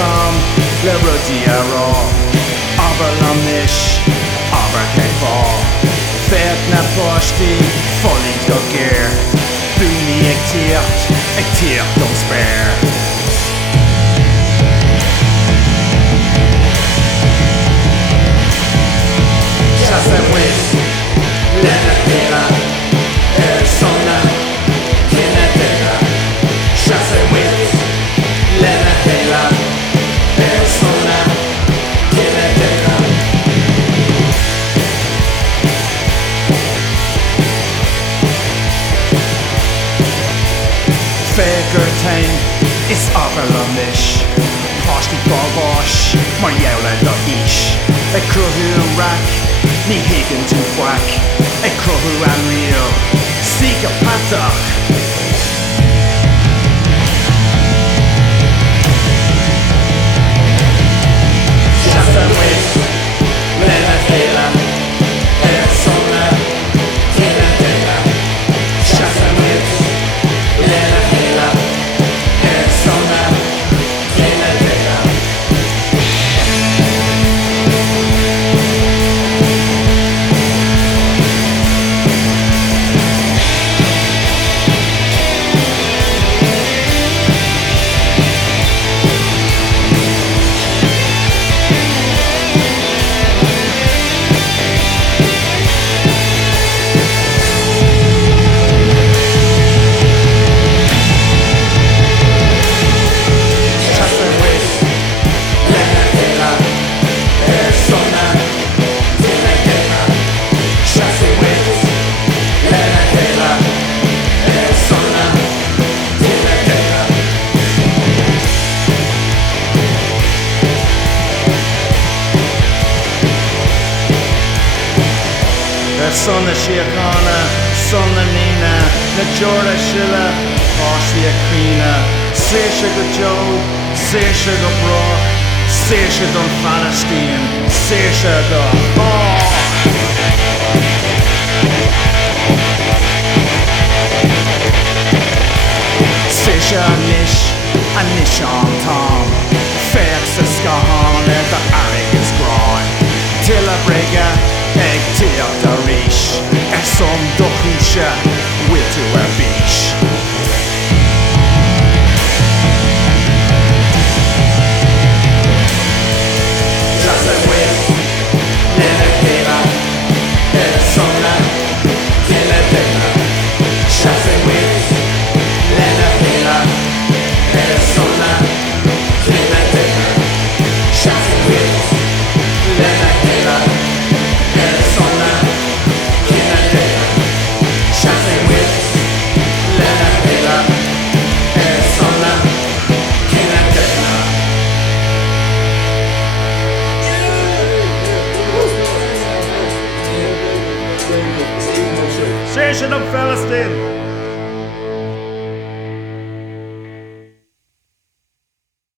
Tom, le rodiero, aber la mish, aber kein Fall. Fährt na posti, vollig do gear. Buni ik tiert ons bear. Chasse wis, lena pera, sonna, kinetera. Chasse wis, lena pera, sonna, kinetera. Fagertain is aberlamish. Pasti barbosh, maar jævla da ish. Ik krohu rack, ni higgin to whack. Ik krohu unreal, seek a patak. Chasse wis, lena hela, sonna, kinetera. Chasse wis, lena hela, sonna, kinetera. Sonna Shiakana, Sonna Nina, na Jorda Shilla, Parsia Queena, Sesha go Joe, Sesha go Brock, Sesha go Palestine, Sesha go Sesha Nish on Tom, Fax a Skahan at the Arrogance Grind, Tilla Brega. Eg tiak da rish, som dochusha, will to a bish. Chasse wis, lena hela, sonna, kinetera. Chasse wis, lena hela, sonna, kinetera. Chasse wis, lena hela. Sonna, kinetera. Chasse wis, lena hela, sonna, kinetera. Station of Palestine.